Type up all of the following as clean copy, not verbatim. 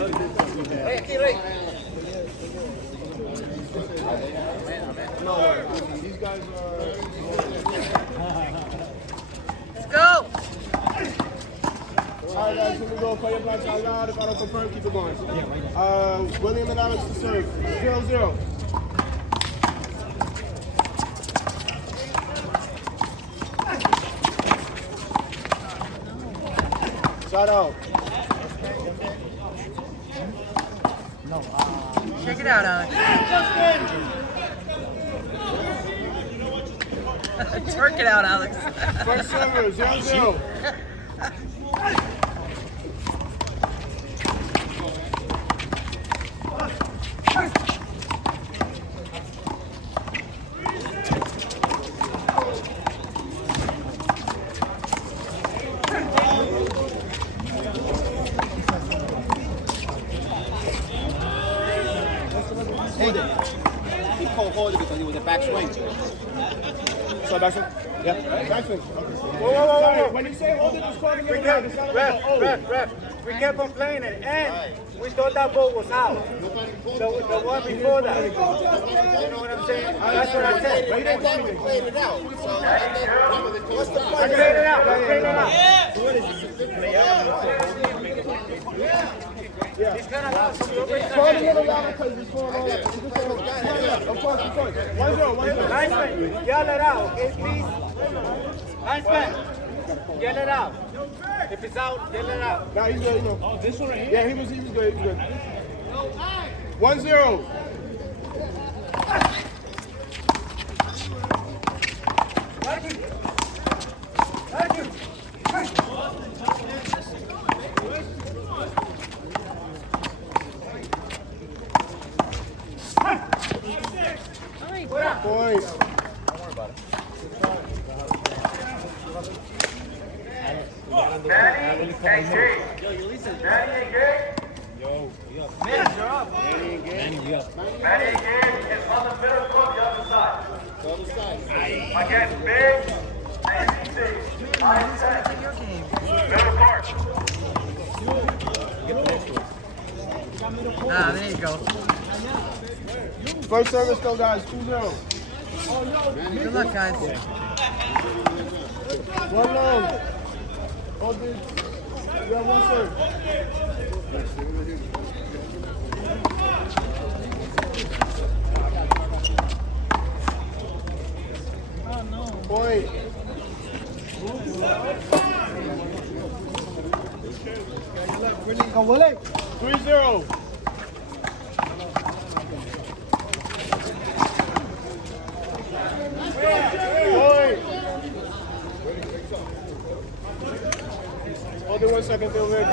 Hey, Ray. No, these guys are. Let's go! Alright guys, here we go. Play your blocks out loud. If I don't confirm, keep it going. William and Alex to serve. 0-0. Shout out. Check it out, Alex. Twerk it out, Alex. First server, 0-0. Hold it. He called hold it because he was a back swing. So back swing? Yeah. Back swing. Okay. Whoa. When you say hold it, just call the Ref, we kept on playing it, and we thought that ball was out. The one before that. You know what I'm saying? That's what I said. We played it out. So, what's the I played it out. Yeah. He's kind of lost. Call the little louder because it's going on. Of course. 1-0. Nice man. Yell it out, okay, please? Nice man. Yell it out. If it's out, yell it out. Nah, he's good, you know. Oh, this one right here? Yeah, he was good. 1-0. Point. Don't worry about it. Danny and Gage. Danny and Gage. Man, you're up. Danny and Gage is on the middle court, the other side. Against Big and DC. Your game. Middle court. Ah, there you go. First service though, guys. 2-0. Good luck, guys. One long. Hold it. We have one serve. Point. Come Willie. 3-0. Hold it 1 second, Bill Rick.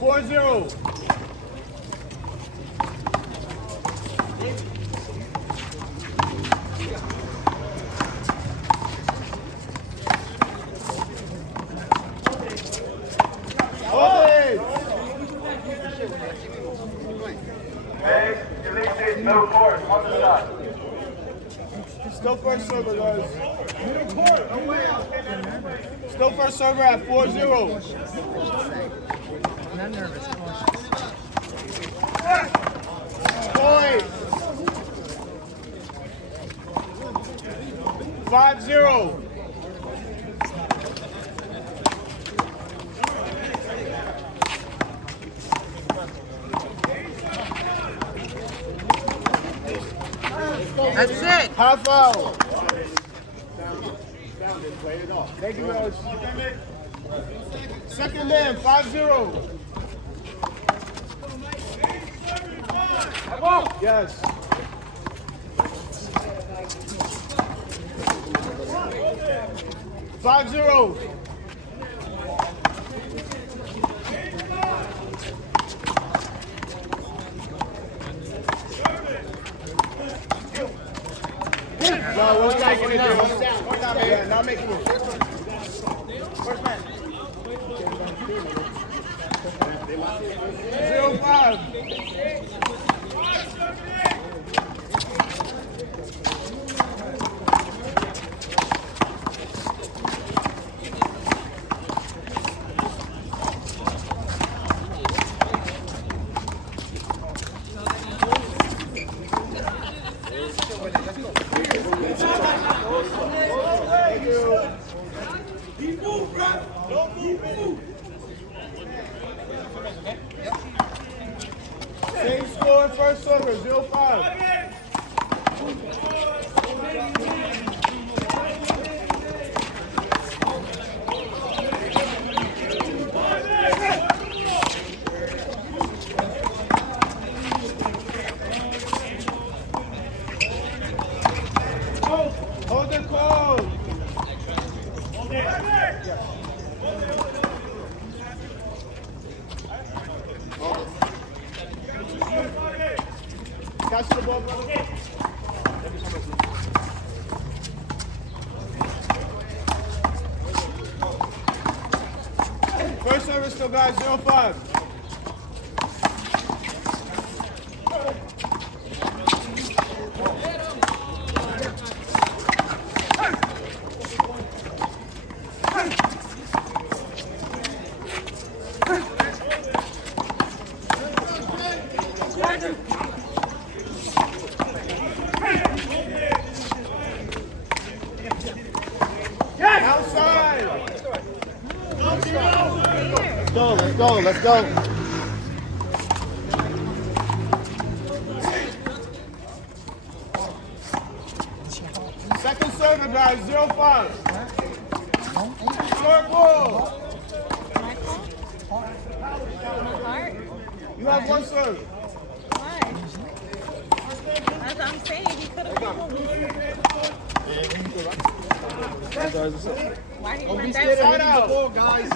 4-0. Hey, Ulysses, middle court, on the side. Still first server, guys. Still first server at 4-0. I'm not nervous. Point. 5-0. That's it. Half foul. Thank you, guys. Second man, 5-0. Yes. Five zero. No, we're taking it down. Yeah, not making it. First man. 0-5. score first server, 0-5. Hold it close. Catch the ball, brother. First service still, guys, 0-5. Let's go. Second server, guys, 0-5. Short ball. You have one serve. Why? As I'm saying, he could have come over. Why he went that Side out. guys.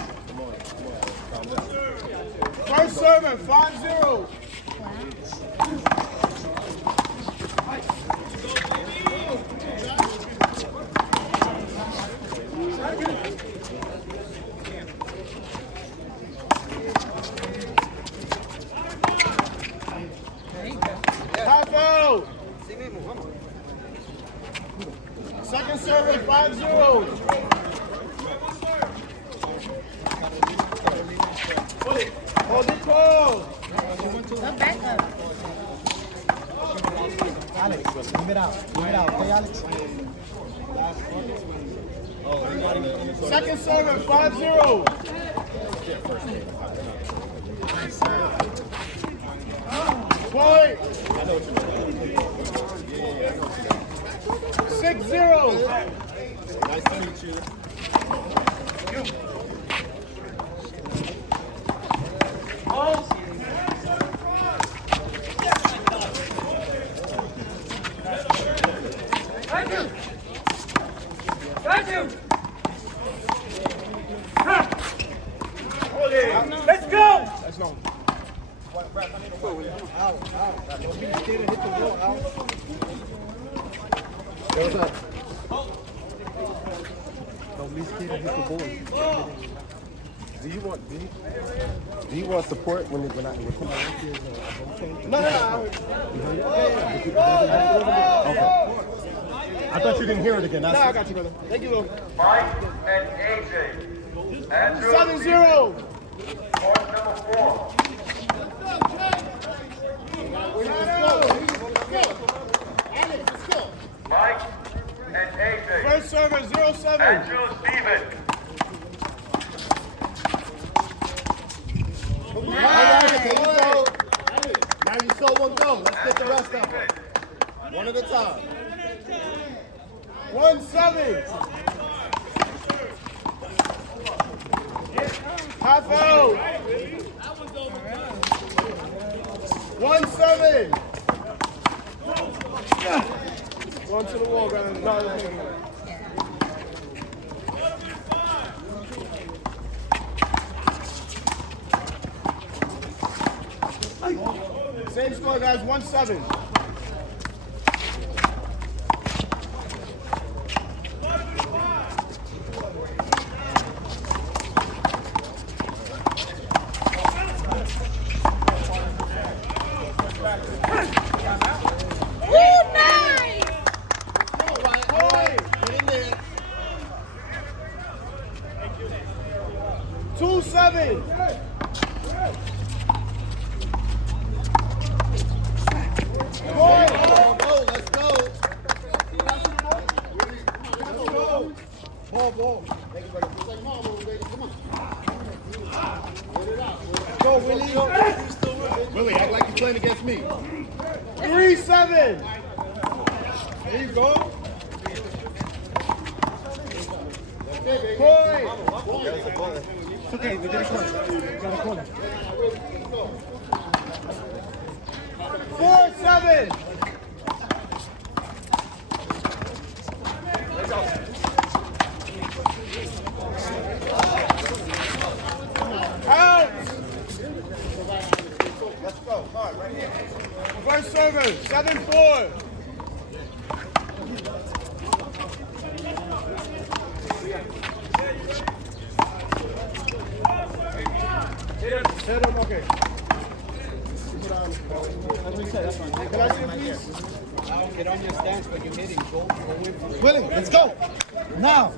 First server, 5-0. Half out. Second server, 5-0. Hold it close. Go back up. Alex, leave it out. Leave it out. Okay, Alex? Second server, 5-0. Point. 6-0. Nice to meet you. Let's go! That's no. What's up? Don't be scared to hit the ball. Do you want support when I No. Okay. I thought you didn't hear it again. Nah, I got you, brother. Thank you, Lou. Mike and AJ. Andrew 7-0. Court number 4. Mike and AJ. First server, 0-7. Andrew Steven. Now you saw one go. Let's get the rest of them. One at a time. 1-7. Half out. 1-7. One to the wall, guys. No. Same score, guys. 1-7. Ooh, nice! 2-7. Let's go. Ball. Go, Willie. Willie, act like you're playing against me. 3-7. There you go. Point. It's okay, we did it close. Got a corner. 4-7. Out. Let's go. Hard, right here. First server, 7-4. Hit him, okay. Can I see a piece? Get on your stance when you're hitting. Go away from it. Willie, let's go. Now.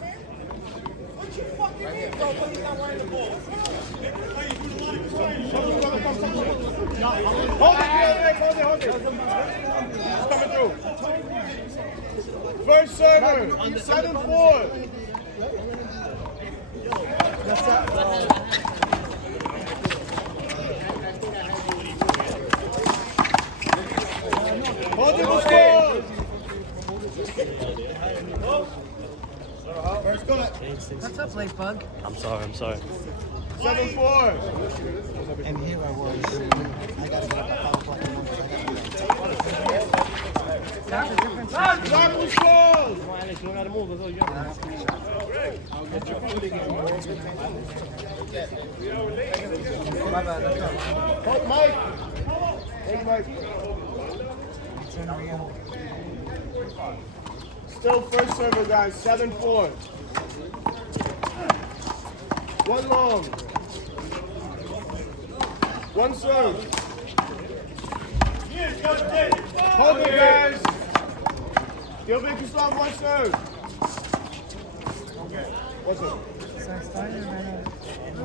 Hold it. It's coming through. First server, 7-4. Hold it, score. First go. What's up, late bug? I'm sorry. 7-4. And here I was. I gotta get up at 5 o'clock in the morning. That's the difference. Block the scores. My bad, let's go. Hold Mike. Hold Mike. It's unreal. Still first server, guys. 7-4. One long. One serve. Hold it, guys. Gilbert, you still have one serve. What's it? So I started to run out in my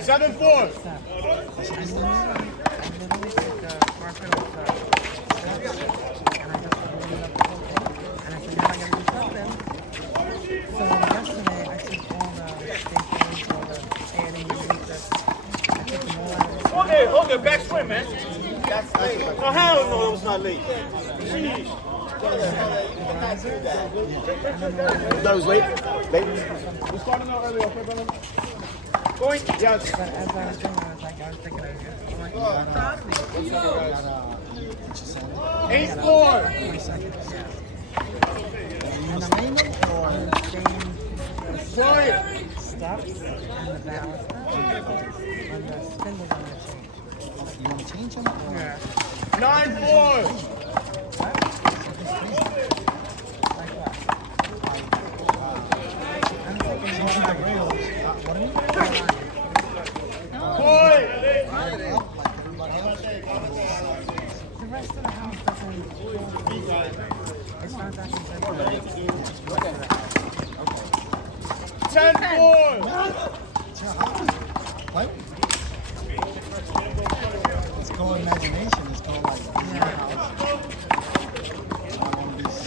7-4. step. I literally took the carpet off the steps, and I just warmed up the whole thing. And I said, now I gotta do something. So yesterday, I took all the stations, all the adding the music. I took them all out of the Hold it, back swim, man. No, hell no, it was not late. That was late? Late? We started out early, okay, brother? Going? Yes. But as I was doing, I was thinking of it. I'm like, stop me. 8-4. 20 seconds. Yeah. And I'm aiming or The same Point. steps and the balance and the spindle on the chain. you want to change them? Or Yeah. 9-4. Like what? I'm thinking changing the rails? What do you mean? Point. Up like everybody else? the rest of the house doesn't it's not that expensive. 10-4. What? It's called imagination. It's called like Yeah. I want this.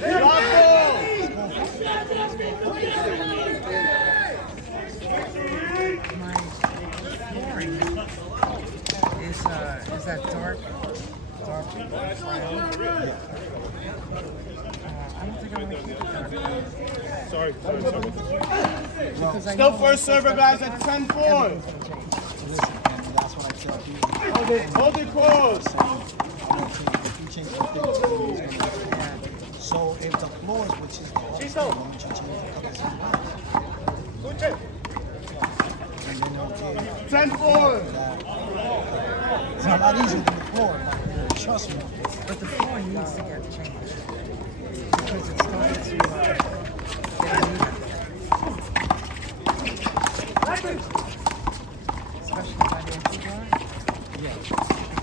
Drop ball. My flooring is that dark brown. I don't think I want to keep it dark. Sorry. Because I Still know first server, guys, at 10-4. Listen, and that's what I tell people. Hold it close. I want to, if you change the thing, it's going to be. So if the floors, which is the upstairs, why don't you change the colors as well? And then 10-4. it's a lot easier than the floor. Trust me. But the floor needs to get changed because it's starting to get uneven. Especially by the empty door. Yeah.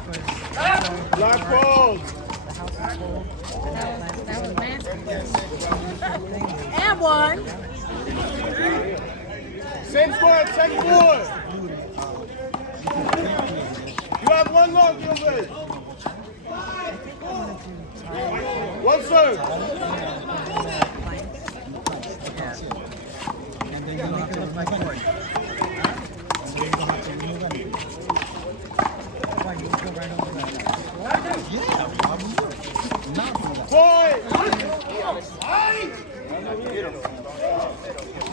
Because Black balls. the house is full and that That was nasty. thing And one. Same score at 10-4. You have one long, Gilbert. One serve.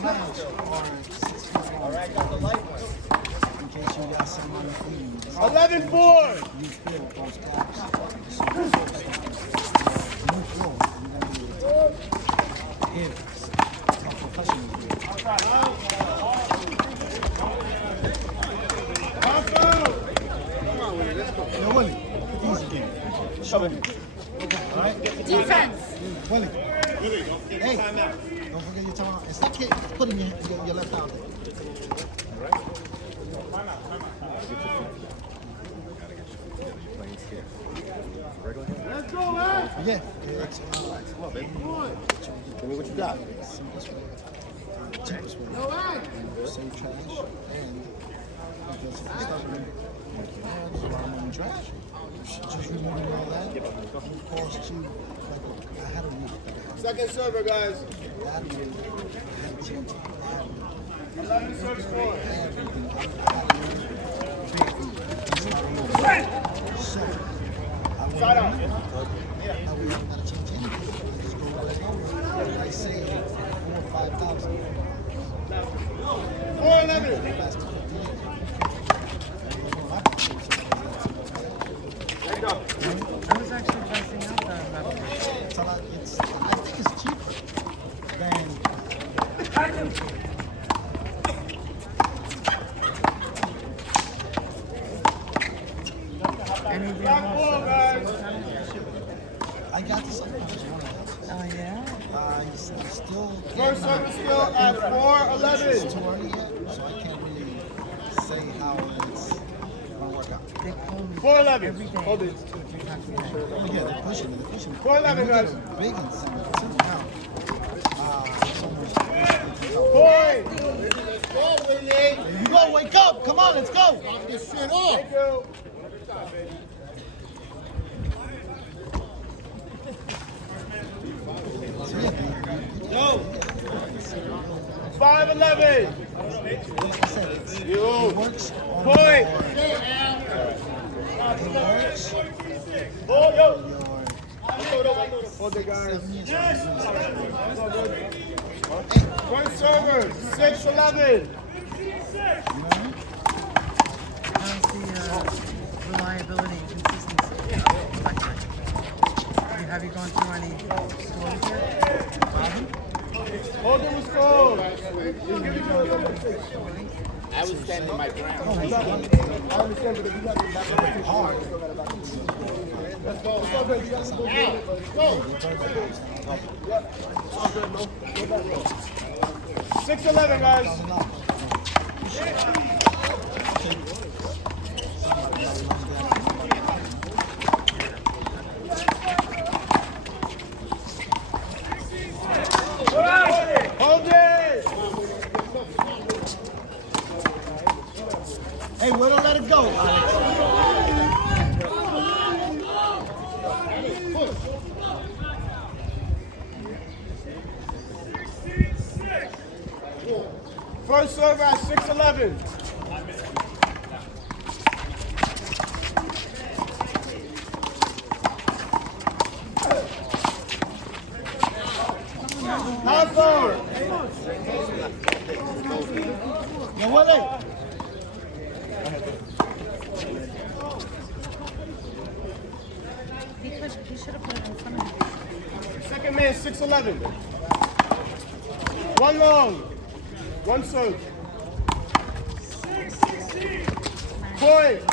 Flash are 6 feet long. In case you got some on the things. 11-4. You fill those gaps. So you fill, you're going to be able to if a professional do it. Yo, Willie, easy game. Show me. All right? Defense. Willie. Hey, don't forget your time. It's that kid. Put in your left out there. Let's go, man. Yeah, it's Tell me what you got. simplest way, cheapest way. Save trash and because if you start doing there's a lot of money trash. Just removing all that would cost you like I had a week. Second server, guys. That week, I had to change 11-6 score. everything. I had to so Side out. I would not gotta change anything. I just go right over. I save 4,000 or 5,000. 4-11. Last 50 years. I was actually pricing out the level. So I think it's cheaper than Any of Black ball, guys. I got this. I just want to. Oh, yeah? I'm still. First service still at 4-11. It's too early yet, so I can't really say how it's gonna work out. They call me 4-11. every day. Hold it. Oh, yeah, they're pushing. They're pushing. 4-11, And we guys. get a big incentive too now. It's almost Point. Go, Willie. you go, wake up! Come on, let's go! Knock this shit off. Thank you. So, yeah, Yo. 5-11. like I said, it You. works on Point. it works Oh, yo. your Hold it, guys. 7 years. First server, 6-11. How's the reliability and consistency? Have you gone through any stores yet? Hold it was cold. I was standing my ground. I understand, but if you got the back of Hard. let's go. It's all good. You got to go. Go. 6-11, guys. Hold it. Hey, we don't let it go, Alex. First serve at 6-11. Half forward. Yo, Willie. He should have put it in front of me. Second man, 6-11. One long. One serve. Point.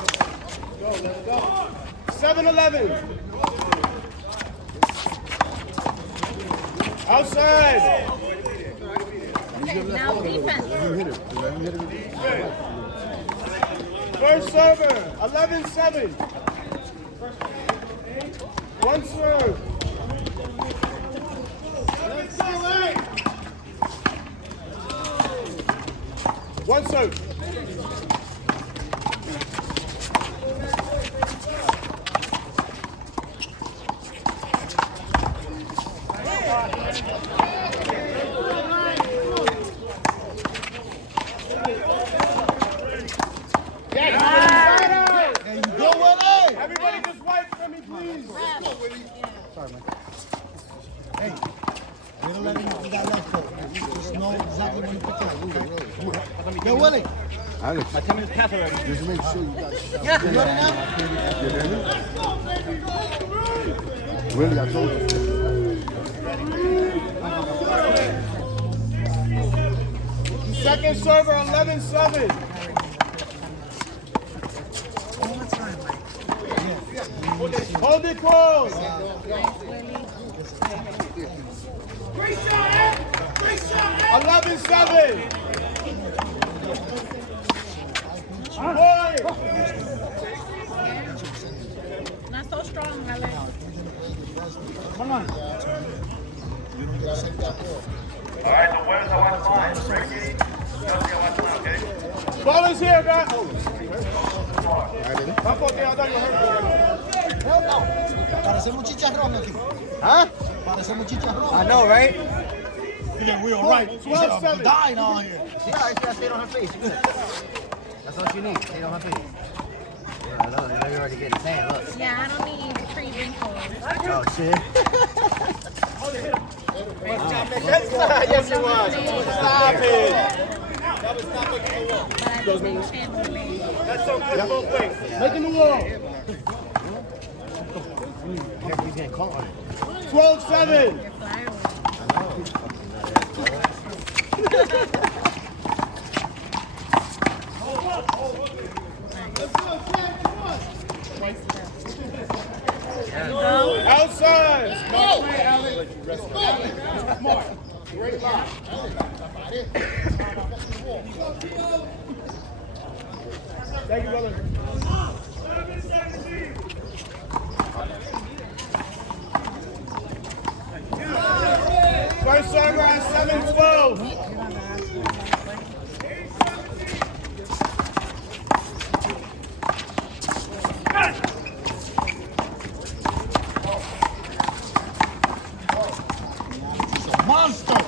Go, let's go. 7-11. Outside. Okay, now defense. First server, 11-7. One serve. Let's go, hey. One serve. There you go, Willie. Everybody just wipe for me, please. Sorry, man. Hey, we don't let him do that left foot. Just know exactly when to pick it up, okay? Yo, Willie. Alex, My 10 minutes passed already. just make sure you got You ready now? Willie, I told you. Second server, 11-7. All the time, Mike. Hold it close. Great shot, Ed! Great shot, Ed! 11-7. Boy. Not so strong, Alex. Come on. All right, the winners are on the line. Ricky, Chelsea on the line, okay? Ball is here, guys. I thought they all done your hurt. Hell no. Parecemos chicharrón aquí. Huh? Parecemos chicharrón. I know, right? Yeah, we all right. 12-7. Dying on here. Yeah, I stayed on her face. That's what you need. Stay on her face. Yeah, look, you're already getting tan. Look. Yeah, I don't need 3 wrinkles. Oh, shit. Yes, you was. Stop it. But I just need chin and leg. That's so good both ways. Making the wall. He's getting caught on it. 12-7. You're flying away. Outside. Thank you, brother. First server at 7-12. Monster.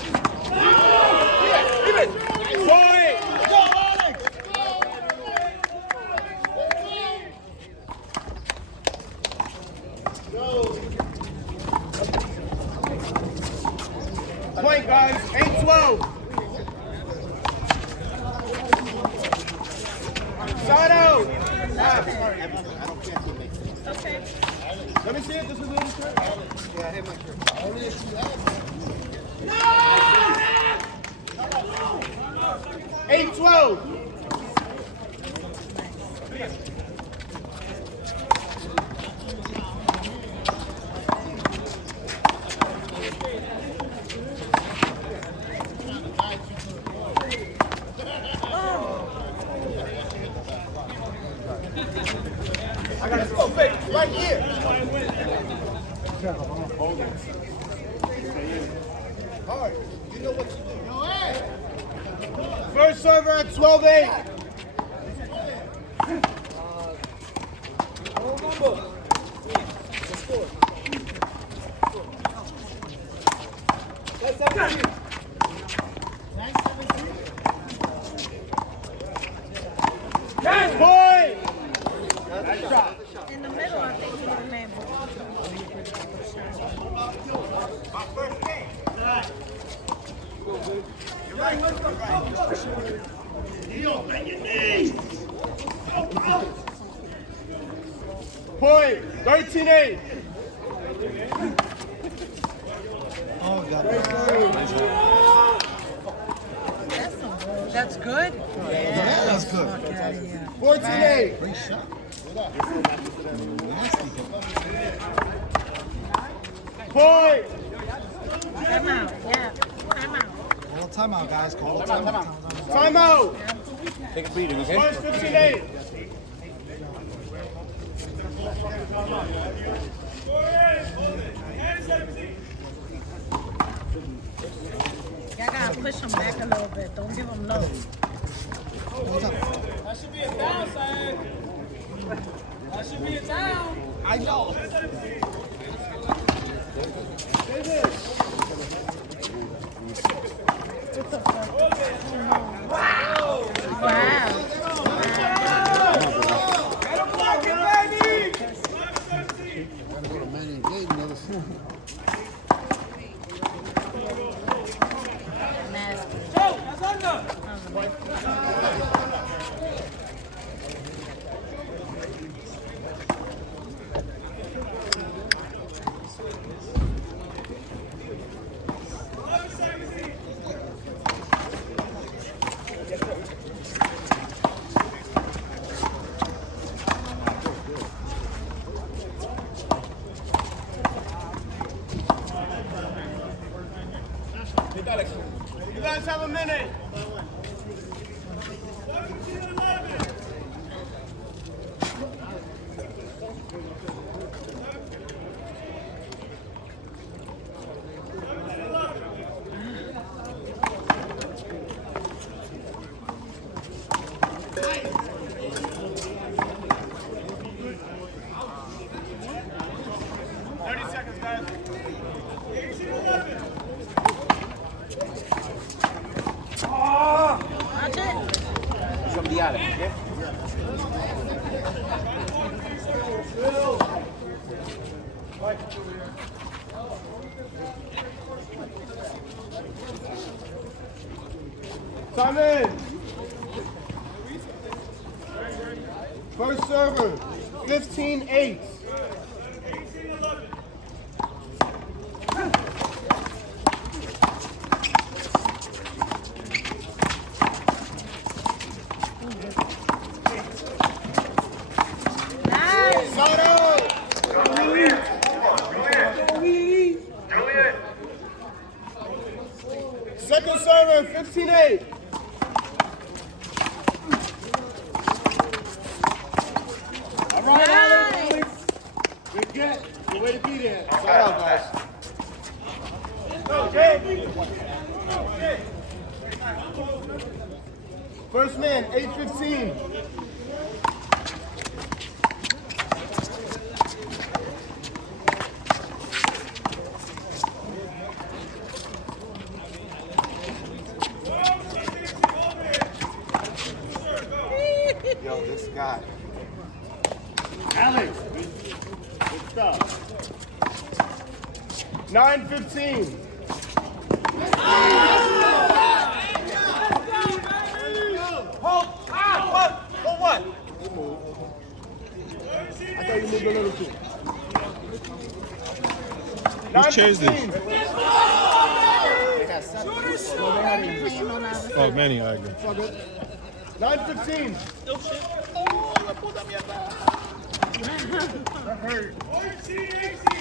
Point. Go, Alex. Point, guys. 8-12. Side out. Okay. Let me see it. This is the shirt. Yeah, I hit my shirt. 8-12. I got a slow fake right here. Hard. You know what you do. First server at 12-8. Point! In the middle, I think he was made Point! 13-8. Oh, God. That's good? Yeah, that's good. Fuck outta here. 14-8. Great shot. Point! Time out. Yeah. Time out. Call a timeout, guys. Call a timeout. Timeout. Take a breather, okay? First 15-8. Y'all gotta push him back a little bit. Don't give him low. That should be a down, son. That should be a down. I know. Wow. You guys have a minute. Time in. First server, 15-8. Second server, 15-8. All right, Alex. Good get. Good way to be there. Shout out, guys. First man, 8-15. Yo, this guy. Alex. Good stuff. 9-15. What? I thought you moved a little too. Whose chair is this? 9-15. Oh, Manny, I agree. 9-15.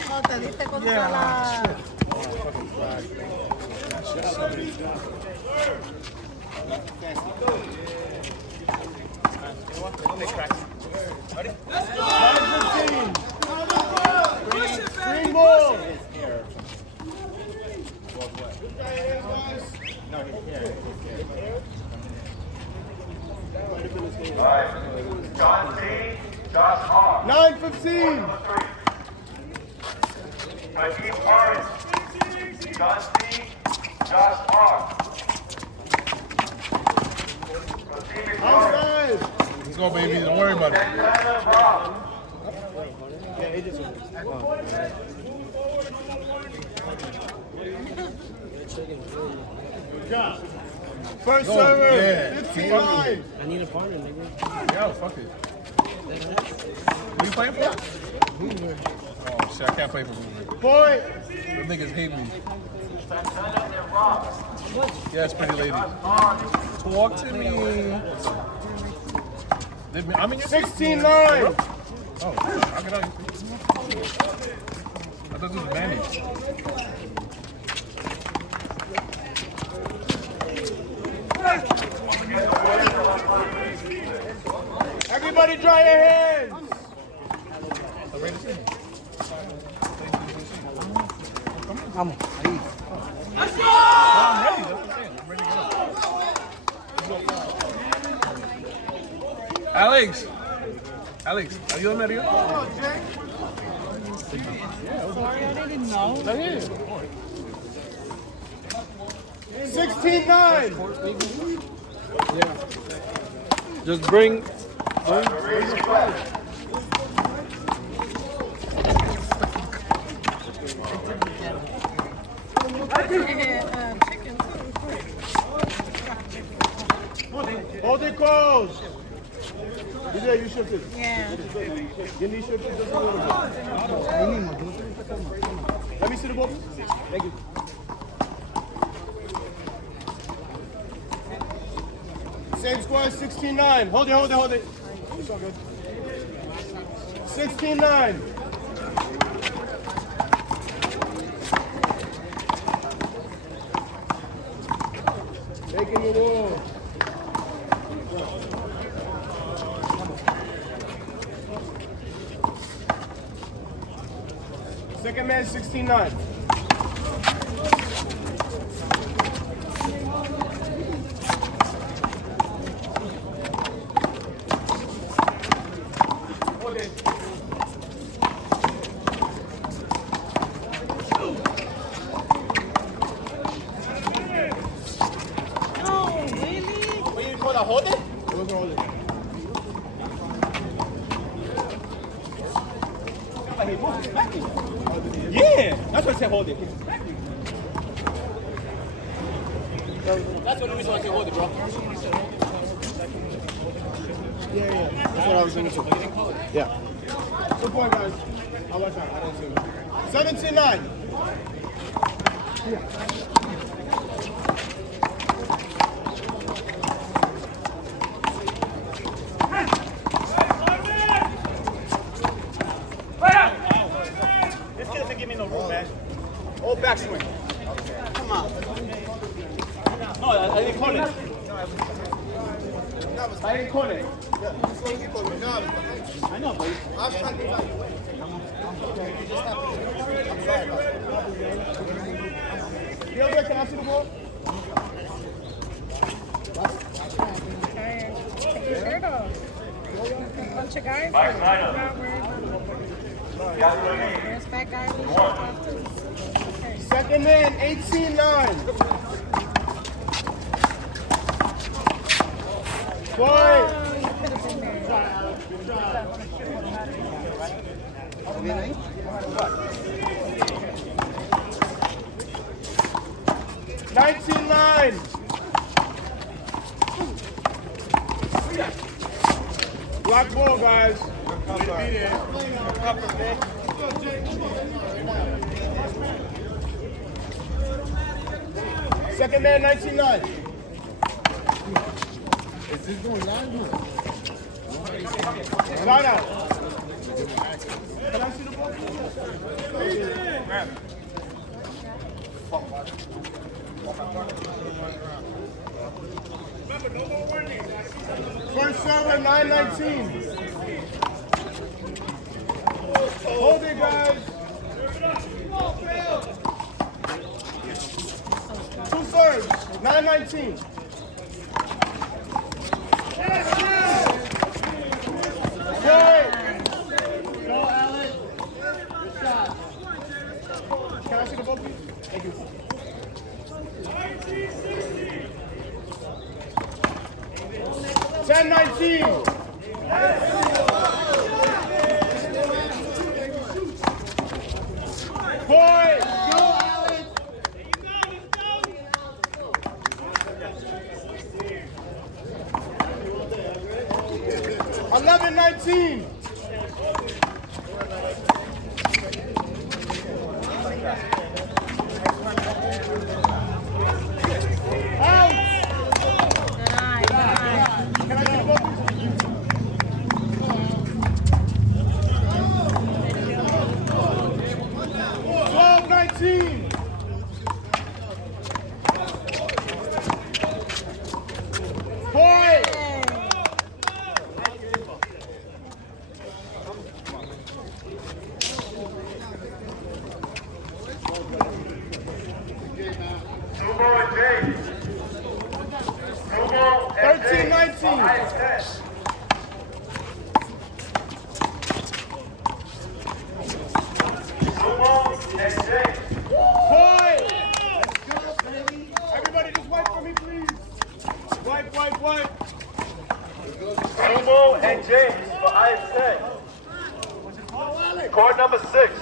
No, te diste contra la... Green ball. John C. Josh R. 9-15. Raheem Morris. John C. Josh R. Outside. Let's go, baby. Don't worry about it. Santana Rob. First server, yeah. 15-9. I need a partner, nigga. Yo, fuck it. Who you playing for? Hoover. Oh, shit. I can't play for Hoover. Point. Them niggas hate me. Yes, pretty lady. Talk to me. I'm in your 16-9. Oh, I'll get out. I thought this was Manny. Everybody dry your hands. Vamos, ahí. I'm ready. That's what I'm saying. I'm ready to go. Alex, ayúdame arriba. Sorry, I didn't know. Está bien. 16-9. Just bring. Chicken too. Hold it close. Yeah, you shifted. Yeah. Give me shifted just a little bit. Let me see the ball. Thank you. Same score, 16-9. Hold it. It's all good. 16-9. Making the wall. Second man, 16-9. Oh, really? What you call that? Hold it? It wasn't holding. Yeah, that's what I said hold it. That's the only reason I say hold it, bro. Yeah. That's what I was thinking too. Yeah. Good point, guys. How much time? I didn't see it. 17-9. This kid doesn't give me no room, man. All backswing. Come on. No, I didn't call it. I didn't call it. I know, but I was trying to evaluate. Hoover, can I see the ball? Tired. Take your shirt off. A bunch of guys. Mike I'm Snyder. not worried about it. Got Willie. There's fat guy with shirt off too. Okay. Second man, 18-9. Boy. Oh, you could have been there. 19-9. Black ball, guys. Second man, 19-9. Is this going live? Line out. Can I see the ball? First server, 9-19. Hold it, guys. Two serves, 9-19. Go, Alex. Good shot. Can I see the ball, please? Thank you. Ten 19. Boy. Go, Alex. 11-19. Out. Good eye, good eye. Can I see the ball, please? 12-19. Boy. Hoover and James. Hoover and 13-19. James. Ice 10. Hoover and James. Boy. Everybody just wipe for me, please. Wipe. Hoover and James for ice 10. Court number 6.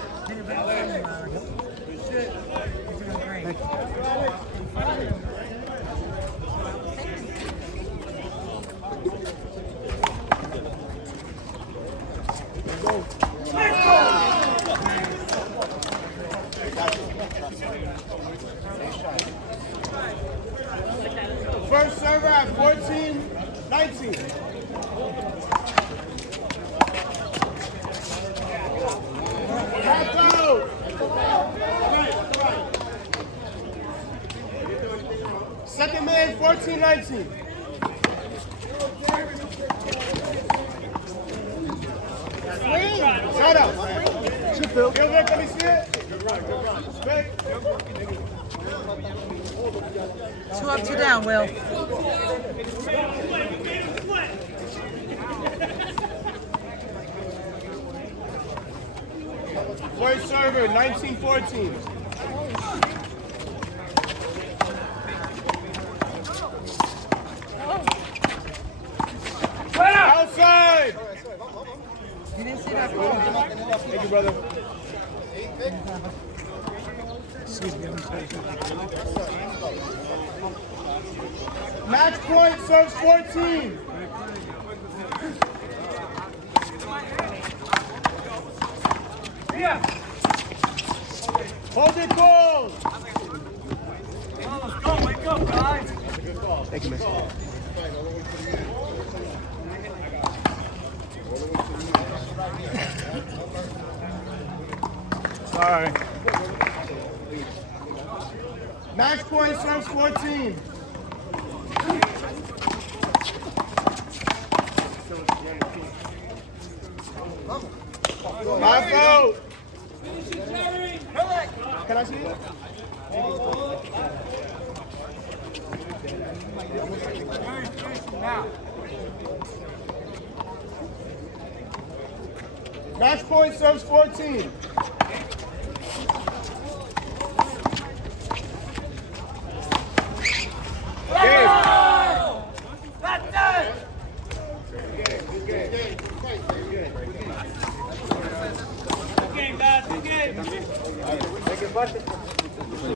First server at 14-19. Tap out. Second man, 14-19. Shout out. Chip Phil. Let me see it. Good run. Two up, two down, Will. First server, 19-14. Outside! You didn't see that ball. Thank you, brother. Match point serves 14. Hold it close. Let's go, wake up, guys. Thank you, man. Sorry. Match point serves 14. Last out. Can I see it? Match point serves 14.